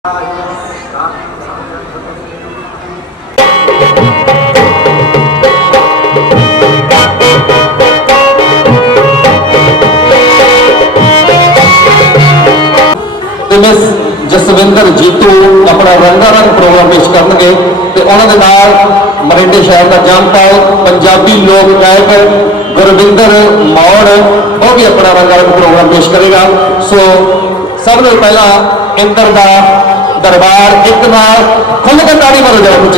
जसविंदर जीतू अपना रंगारंग प्रोग्राम पेश करनगे ते उन्हां दे नाल मरिंडे शहर का जमपाल पंजाबी लोक गायक गुरविंदर मौड़ वो भी अपना रंगारंग प्रोग्राम पेश करेगा। सो सब ने पहला इंद्र का दरबार एक नाल खुल के ताड़ी मारो जरा कुछ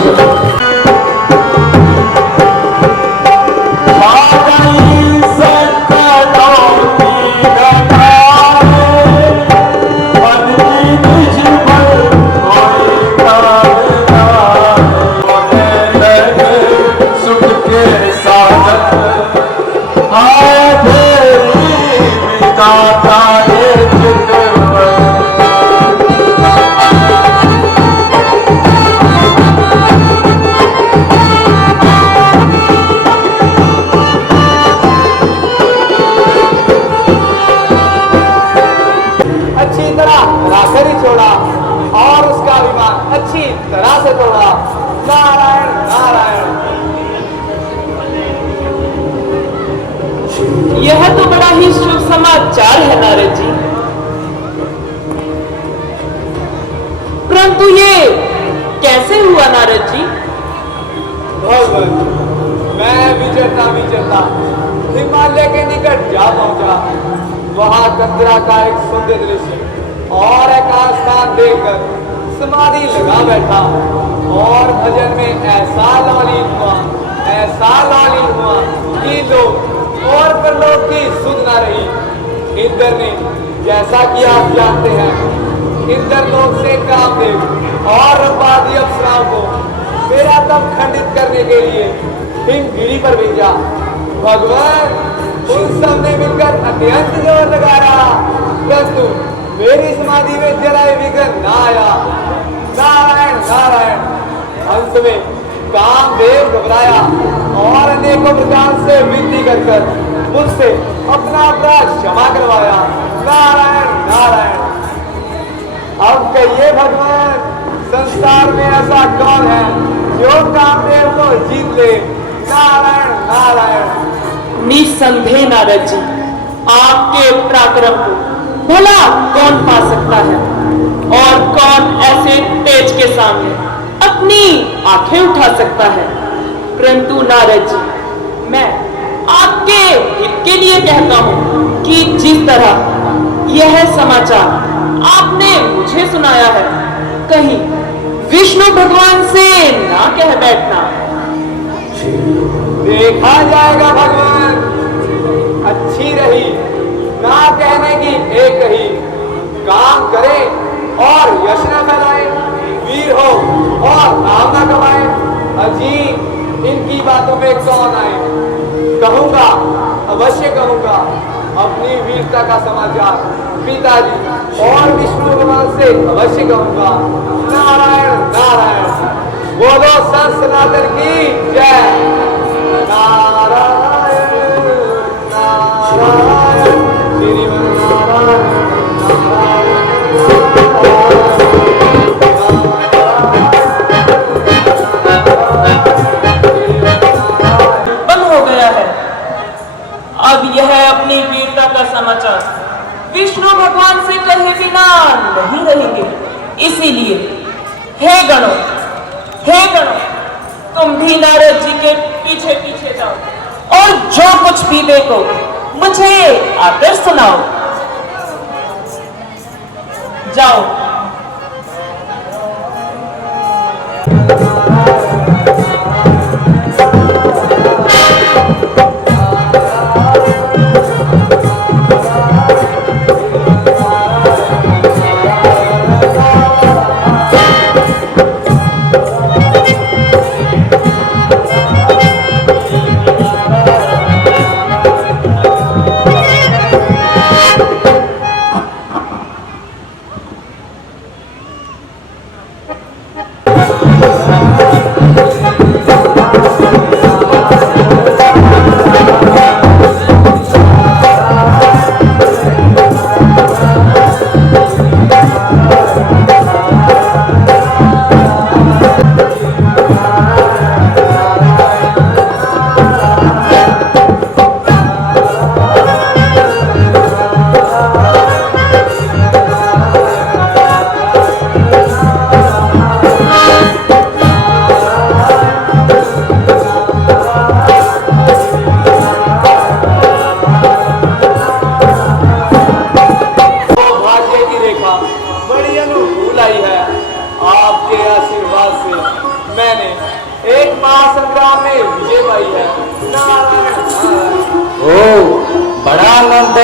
और उसका अभिमान अच्छी तरह से तोड़ा। नारायण नारायण। यह तो बड़ा ही शुभ समाचार है नारद जी, परंतु ये कैसे हुआ नारद जी? भगवान, मैं विचरता हिमालय के निकट जा पहुंचा। वहां कतरा का एक सुंदर दृश्य और एकांत स्थान देखकर समाधि लगा बैठा और भजन में ऐसा लौलीन हुआ कि लोग और परलोक की सुध न रही। इंद्र ने जैसा कि आप जानते हैं, इंद्र लोक से कामदेव और रंबादी अप्सराओं को मेरा दम खंडित करने के लिए हिमगिरी पर भेजा। भगवान उन सब ने मिलकर अत्यंत जोर लगा रहा, परंतु मेरी समाधि में जरा विघ्न ना आया। नारायण नारायण। अंत में कामदेव घबराया और अनेकों प्रकार से विनती कर मुझसे अपना अपराध क्षमा करवाया। नारायण नारायण। अब कहिए भगवान, संसार में ऐसा कौन है जो कामदेव को जीत ले? नारायण नारायण। निसंदेह नारद जी, आपके पराक्रम को भला कौन पा सकता है और कौन ऐसे तेज के सामने अपनी आंखें उठा सकता है। परंतु नारद जी, मैं आपके हित के लिए कहता हूं कि जिस तरह यह समाचार आपने मुझे सुनाया है, कहीं विष्णु भगवान से ना कह बैठना। देखा जाएगा भगवान। अच्छी रही ना कहने की एक ही। काम करे और यश न फैलाए, वीर हो और नाम न कमाए। अजी इनकी बातों में कौन आए? कहूंगा, अवश्य कहूंगा अपनी वीरता का समाचार पिताजी और विष्णु भगवान से अवश्य कहूंगा। नारायण नारायण। बोलो संत सनातन की जय। नारायण नारायण। बंद हो गया है। अब यह अपनी वीरता का समाचार विष्णु भगवान से कहे बिना नहीं रहेंगे। इसीलिए हे गणों, तुम भी नारद जी के पीछे पीछे जाओ और जो कुछ भी देखो मुझे आकर सुनाओ। जाओ।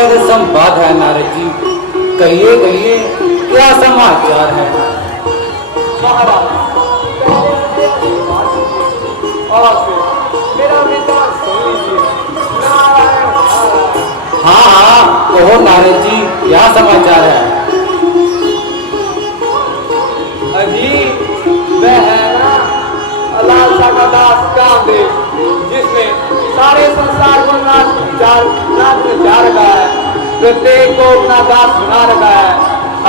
सुखद संवाद है नारद जी। कहिए कहिए क्या समाचार है? महाराज पहले मुझे आशीर्वाद दीजिए और फिर मेरा विचार सुन लीजिए। नारायण नारायण। हाँ हाँ कहो नारद जी, क्या समाचार है? अजी वह है ना लालसा का दास कामदेव, जिसने सारे संसार को नाच में जा रखा है, प्रत्येक को अपना दास बना रखा है।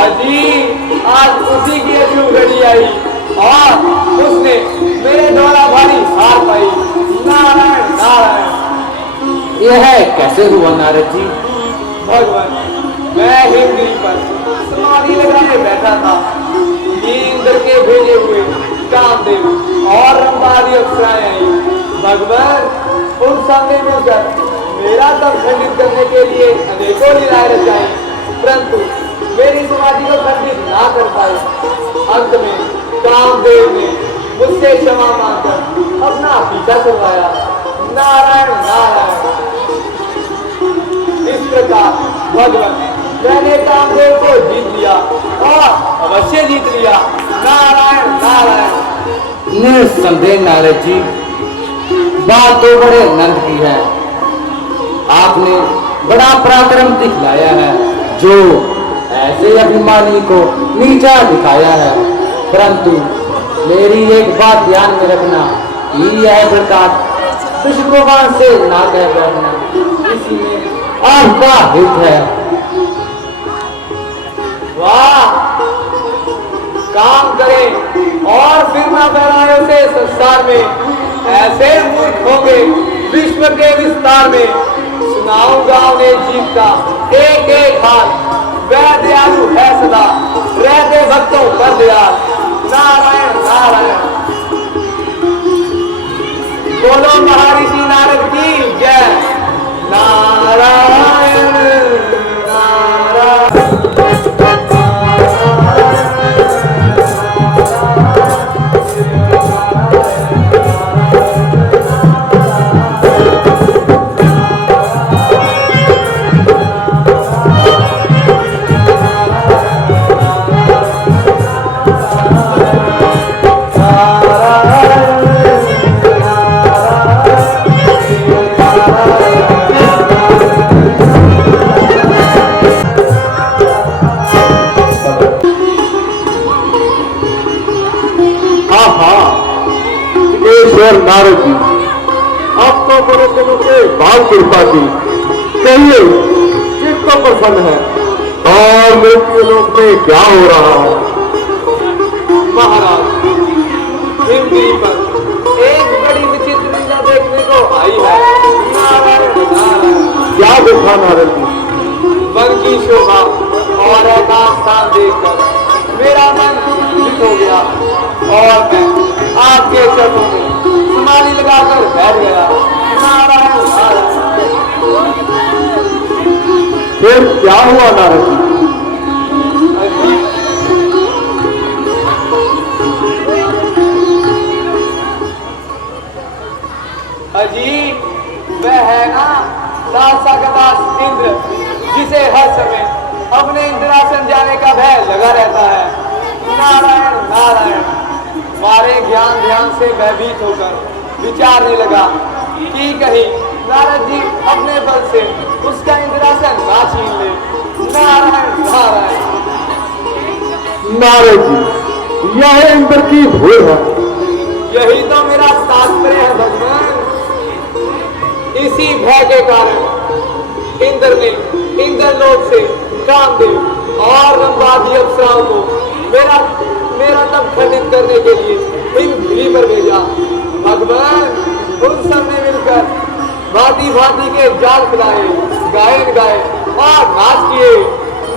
अजी आज उसी की अजू घड़ी आई और उसने मेरे द्वारा भारी हार पाई। नारायण नारायण। यह कैसे हुआ नारद जी? भगवान मैं हिमगिरी पर समाधि लगाने बैठा था कि इंद्र के भेजे हुए कामदेव और रंबादी अप्सराएं आई। भगवान उन सामने मिलकर मेरा तप खंडित करने के लिए अनेकों लीलाएं रचाई, परंतु मेरी समाधि को खंडित ना कर पाए। अंत में कामदेव ने मुझसे क्षमा मांगकर अपना पीछा छुड़वाया। नारायण नारायण। इस प्रकार भगवान मैंने कामदेव को जीत लिया और अवश्य जीत लिया। नारायण नारायण। निस्संदेह नारद जी, बात तो बड़े आनंद की है। आपने बड़ा पराक्रम दिखलाया है, जो ऐसे अभिमानी को नीचा दिखाया है। परंतु मेरी एक बात ध्यान में रखना कि यह प्रकार विष्णु भगवान से ना कह बैठना, इसी में आपका हित है। वाह, काम करें और फिर ना फैलाए उसे संसार में। ऐसे मूर्ख होंगे विश्व के विस्तार में। सुनाऊंगा उन्हें जीव का एक एक हाल। वह दयालु है सदा, रहते भक्तों पर दयाल। नारायण नारायण। बोलो महर्षि नारद की जय। नारायण नारायण। नारद जी, आपको बड़े दिनों से भाव कृपा की। कहिए किसको प्रसन्न है और मृत्यु लोक में क्या हो रहा है? महाराज हिमगिरी पर एक बड़ी विचित्र लीला देखने को आई है। नारायण नारायण। क्या देखा नारद जी? वन की शोभा और एकांत स्थान देखकर मेरा मन विचलित हो गया और मैं आपके चरणों में समाधि लगाकर बैठ गया। नारायण नारायण। फिर क्या हुआ नारद जी? अजीब वह है ना लालसा का दास इंद्र, जिसे हर समय अपने इंद्रासन जाने का भय लगा रहता है। नारायण नारायण। मारे ज्ञान ध्यान से भयभीत होकर विचारने लगा कि कहीं नारद जी अपने बल से उसका इंद्रासन ना छीन ले। नारायण नारायण। नारद जी, यह इंद्र की भूल है। यही तो मेरा तात्पर्य है भगवान। इसी भय के कारण इंद्र ने इंद्रलोक से कामदेव और रंबादी अप्सराओं को मेरा तप खंडित करने के लिए हिमगिरी पर भेजा। भगवान उन सब ने मिलकर भांति भांति के जाल खिलाए, गायन गाए और नाच किए।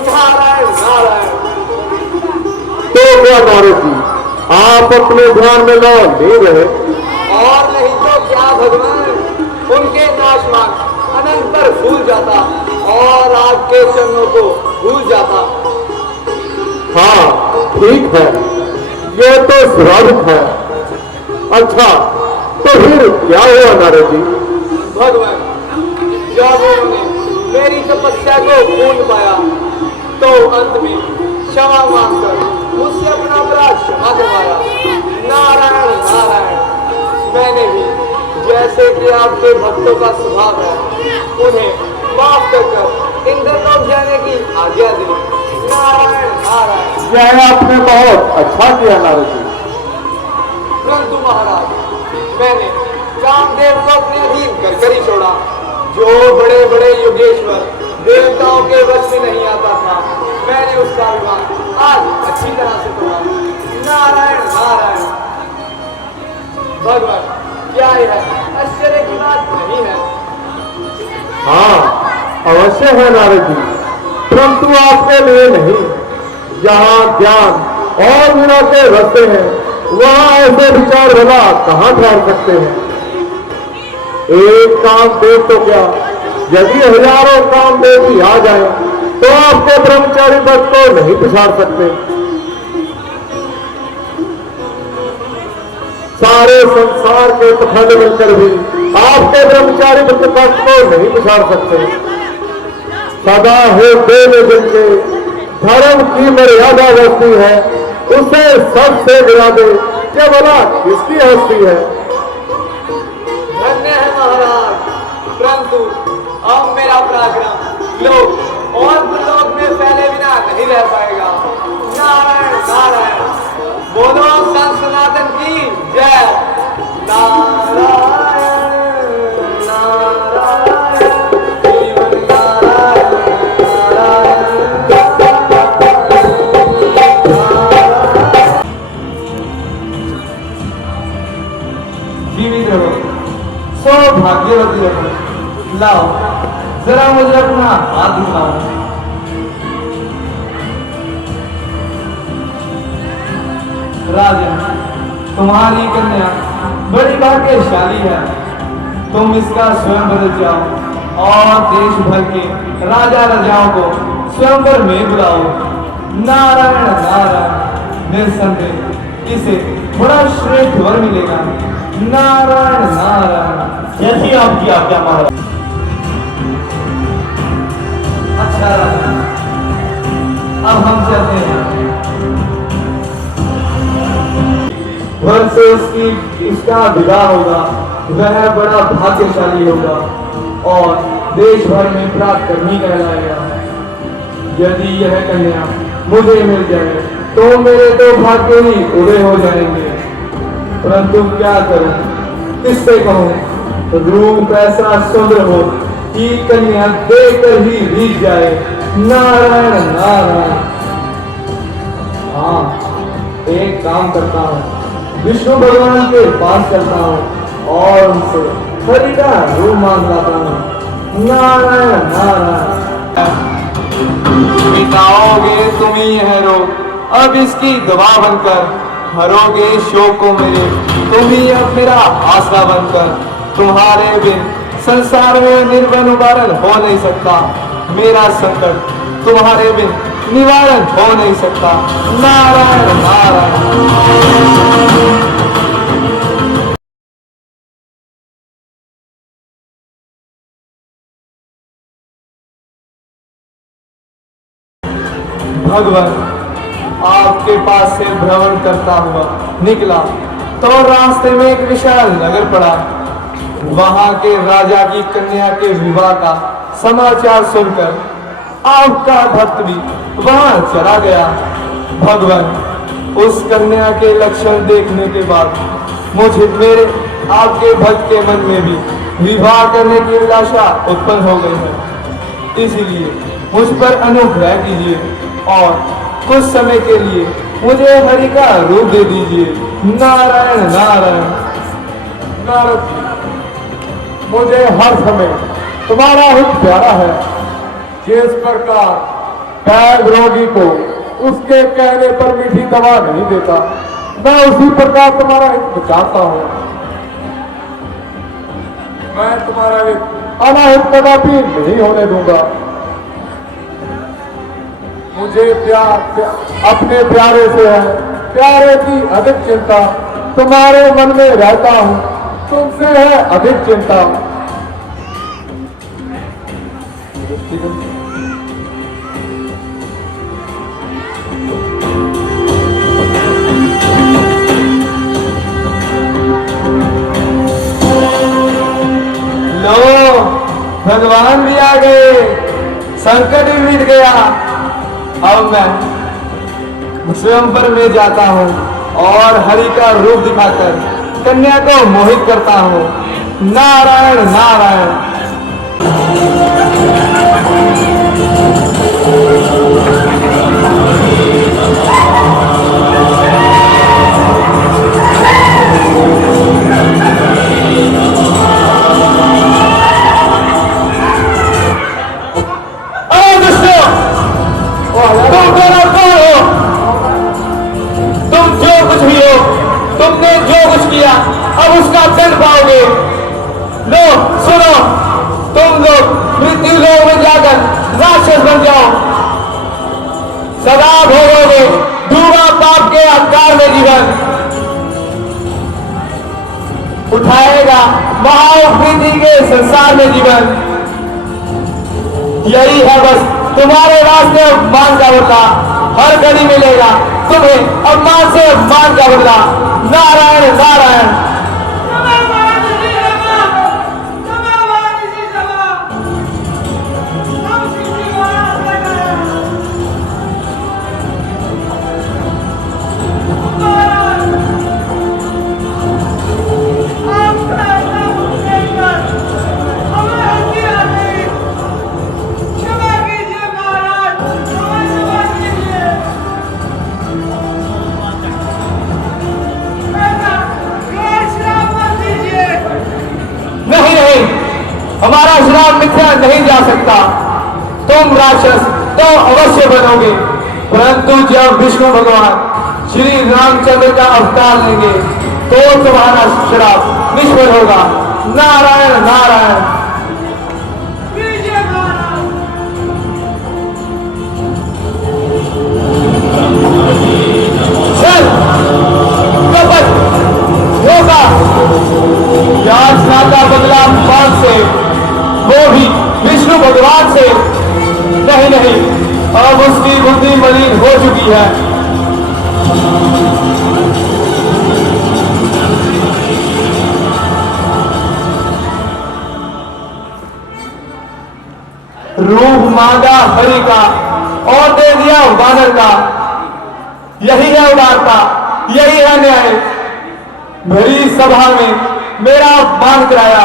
नारायण नारायण। तो क्या नारद जी, आप अपने ध्यान में न ले रहे? और नहीं तो क्या भगवान, उनके नाशवान अनंत पर भूल जाता और आपके चरणों को भूल जाता। हाँ ठीक है, ये तो स्वाभाविक है। अच्छा तो फिर क्या हुआ नारद जी? भगवान जब उन्होंने मेरी तपस्या को पूर्ण पाया तो अंत में क्षमा मांगकर मुझसे अपना अपराध क्षमा करवाया। नारायण नारायण। मैंने भी जैसे कि आपके भक्तों का स्वभाव है उन्हें माफ कर इंद्रलोक जाने की आज्ञा दी। नारायण नारायण। यह आपने बहुत अच्छा किया नारद जी। परंतु महाराज मैंने कामदेव को अपने अधीन कर ही छोड़ा। जो बड़े बड़े योगेश्वर देवताओं के वश में नहीं आता था मैंने उसका अभिमान आज अच्छी तरह से तोड़ा। नारायण नारायण। भगवान क्या यह आश्चर्य की बात नहीं है? हाँ अवश्य है नारद जी, परंतु आपके लिए नहीं। जहाँ ज्ञान और गुना के रास्ते हैं वहाँ ऐसे विचार भला कहाँ ठहर सकते हैं। एक कामदेव तो क्या, यदि हजारों कामदेव भी आ जाए तो आपके ब्रह्मचारी भक्त को नहीं पछाड़ सकते। सारे संसार के पखंड बनकर भी आपके ब्रह्मचारी भक्त को नहीं पछाड़ सकते। सदा हो देव जिनके धर्म की मर्यादा होती है उसे सबसे गिरा दे, क्या बोला किसकी हस्ती है। धन्य है महाराज, परंतु अब मेरा पराक्रम लोक और प्रलोक में फैले बिना नहीं रह पाएगा। नारायण नारायण। बोलो संत सनातन की जय। नारायण नारायण जीवन नारायण नारायण। जीवित रहो, सौभाग्यवती रहो। लाओ जरा मुझे अपना हाथ दिखाओ। राजन तुम्हारी कन्या बड़ी भाग्यशाली है। तुम इसका स्वयं बदल जाओ और देश भर के राजा राजाओं को स्वयंवर में बुलाओ। नारायण नारायण। निस्संदेह इसे बड़ा श्रेष्ठ वर मिलेगा। नारायण नारायण। जैसी आपकी आज्ञा महाराज। अच्छा अब हम चलते हैं। घर से उसका विवाह होगा, वह बड़ा भाग्यशाली होगा और देश भर में पराक्रमी कहलाएगा। यदि यह कन्या मुझे मिल जाए तो मेरे तो भाग्य ही उड़े हो जाएंगे। परंतु क्या करूं, किससे कहूं? रूप ऐसा सुंदर हो कि कन्या देखकर ही रीझ जाए। नारायण नारायण। हाँ एक काम करता हूँ, विष्णु भगवान के पास चलता हूँ और उनसे हरि का रूप मांग लाता हूँ। नारायण नारायण। मिटाओगे तुम ही यह रोग, अब इसकी दवा बनकर हरोगे शोक को मेरे। तुम ही अब मेरा आसरा बनकर, तुम्हारे बिन संसार में निर्वन निवारण हो नहीं सकता। मेरा संकट तुम्हारे बिन निवारण हो नहीं सकता। नारायण नारायण। भगवान आपके पास से भ्रमण करता हुआ निकला तो रास्ते में एक विशाल नगर पड़ा। वहां के राजा की कन्या के विवाह का समाचार सुनकर आपका भक्त भी वहां चला गया। भगवान उस कन्या के लक्षण देखने के बाद मुझे मेरे आपके भक्त के मन में भी विवाह करने की अभिलाषा उत्पन्न हो गई है। इसीलिए मुझ पर अनुग्रह कीजिए और कुछ समय के लिए मुझे हरि का रूप दे दीजिए। नारायण नारायण। नारद जी, मुझे हर समय तुम्हारा हित प्यारा है। जिस प्रकार पैर रोगी को उसके कहने पर मीठी दवा नहीं देता, मैं उसी प्रकार तुम्हारा हित चाहता हूँ। मैं तुम्हारा हित अनाहित कदापि नहीं होने दूंगा। मुझे अपने प्यारे से है, प्यारे की अधिक चिंता तुम्हारे मन में रहता हूँ, तुमसे है अधिक चिंता। लो, भगवान भी आ गए, संकट भी मिट गया। अब मैं स्वयंवर में जाता हूँ और हरि का रूप दिखाकर कन्या को मोहित करता हूँ। नारायण नारायण। तुमने जो कुछ किया अब उसका दंड पाओगे। लो सुनो, तुम लोग मृत्यु लोक में जाकर राक्षस बन जाओ, सदा भोगोगे दूंगा पाप के आकार में जीवन। उठाएगा महाउपनीति के संसार में जीवन। यही है बस तुम्हारे रास्ते अपमान का बदला हर घड़ी मिलेगा तुम्हें, अपमान से अपमान का बदला। नारायण नारायण। हमारा श्राप मिथ्या नहीं जा सकता। तुम राक्षस तो अवश्य बनोगे, परंतु जब विष्णु भगवान श्री रामचंद्र का अवतार लेंगे तो तुम्हारा श्राप निष्फल होगा। नारायण नारायण। चल कपट होगा याचना का बदला मान से, वो भी विष्णु भगवान से। नहीं नहीं, अब उसकी बुद्धि मलिन हो चुकी है। रूप मांगा हरि का और दे दिया वानर का। यही है उदारता, यही है न्याय। भरी सभा में मेरा अपमान कराया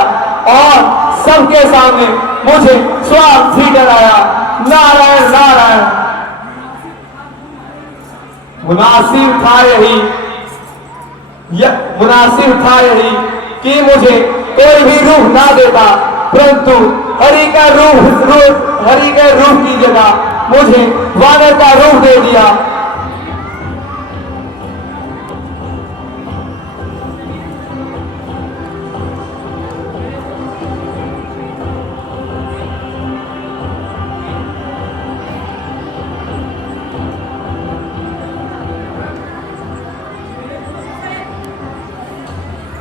और सबके सामने मुझे स्वार्थी डराया। नारायण नारायण। मुनासिब था यही कि मुझे कोई भी रूप ना देता, परंतु हरि के रूप की जगह मुझे वानर का रूप दे दिया।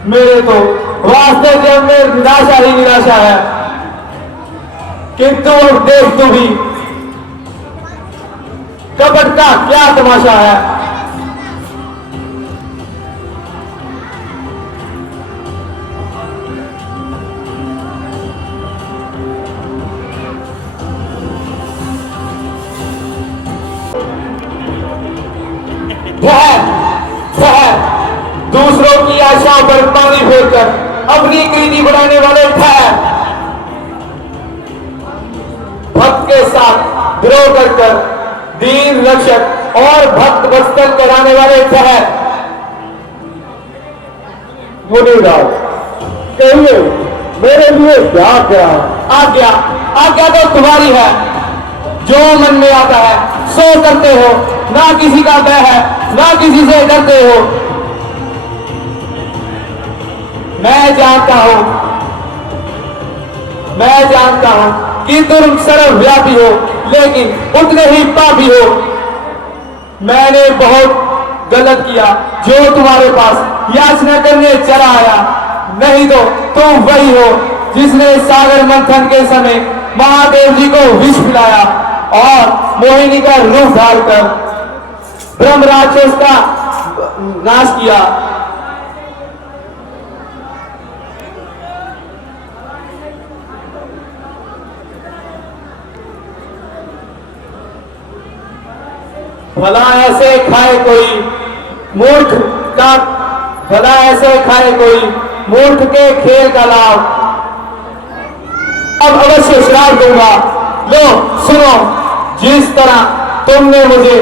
मेरे तो वास्तव में निराशा ही निराशा है, किंतु अब देख तू भी कपट का क्या तमाशा है। दूसरों की आशाओं पर पानी फेरकर अपनी कीर्ति बढ़ाने वाले ठहर, भक्त के साथ द्रोह कर दीन रक्षक और भक्त वत्सल कराने वाले ठहर। मुनिराज कहिए मेरे लिए क्या क्या आज्ञा? आज्ञा तो तुम्हारी है, जो मन में आता है सो करते हो, ना किसी का भय है ना किसी से डरते हो। मैं जानता हूं कि तुम सर्वव्यापी हो, लेकिन उतने ही पापी हो। मैंने बहुत गलत किया जो तुम्हारे पास याचना करने चला आया, नहीं तो तुम वही हो जिसने सागर मंथन के समय महादेव जी को विष पिलाया और मोहिनी का रूप डालकर ब्रह्म राक्षस का नाश किया। भला ऐसे खाए कोई मूर्ख का, भला ऐसे खाए कोई मूर्ख के खेल का लाभ। अब अवश्य श्राप दूंगा। लो सुनो, जिस तरह तुमने मुझे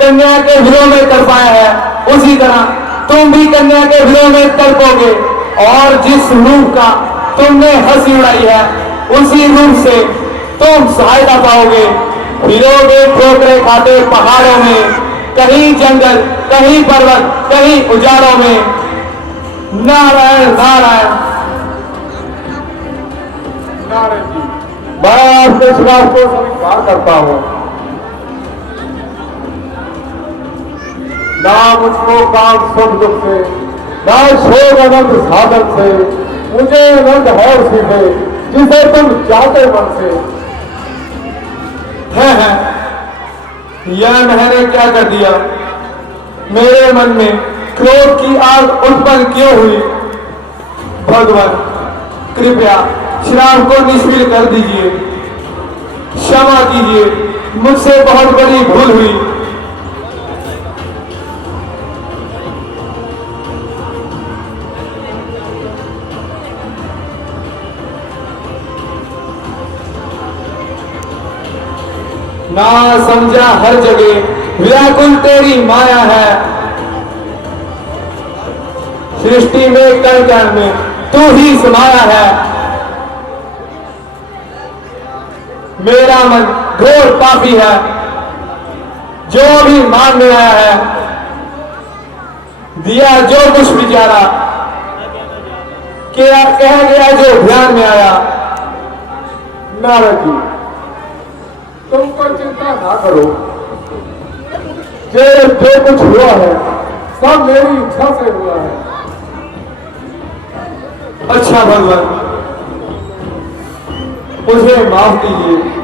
कन्या के विरोध में कर पाया है, उसी तरह तुम भी कन्या के विरोध में कर पाओगे। और जिस रूप का तुमने हंसी उड़ाई है, उसी रूप से तुम सहायता पाओगे। फिरोगे ठोकरे खाते पहाड़ों में, कहीं जंगल, कहीं पर्वत, कहीं उजाड़ों में। नारायण नारायण नारायण जी, मैं आपके श्राप को स्वीकार करता हूं। ना मुझको काम सुख दुख से, ना शोक अनंत साधन से, मुझे आनंद है उसी में जिसे तुम चाहते मन से। है यह मैंने क्या कर दिया? मेरे मन में क्रोध की आग उत्पन्न क्यों हुई? भगवान कृपया श्राप को निष्फल कर दीजिए, क्षमा कीजिए, मुझसे बहुत बड़ी भूल हुई। ना समझा हर जगह व्याकुल तेरी माया है। सृष्टि में कण कण में तू ही समाया है। मेरा मन घोर पापी है, जो भी मान में आया है, दिया जो कुछ विचारा, क्या कह गया जो ध्यान में आया। नारद जी, तुम कोई चिंता ना करो, जो कुछ हुआ है सब मेरी इच्छा से हुआ है। अच्छा भगवान, मुझे माफ कीजिए।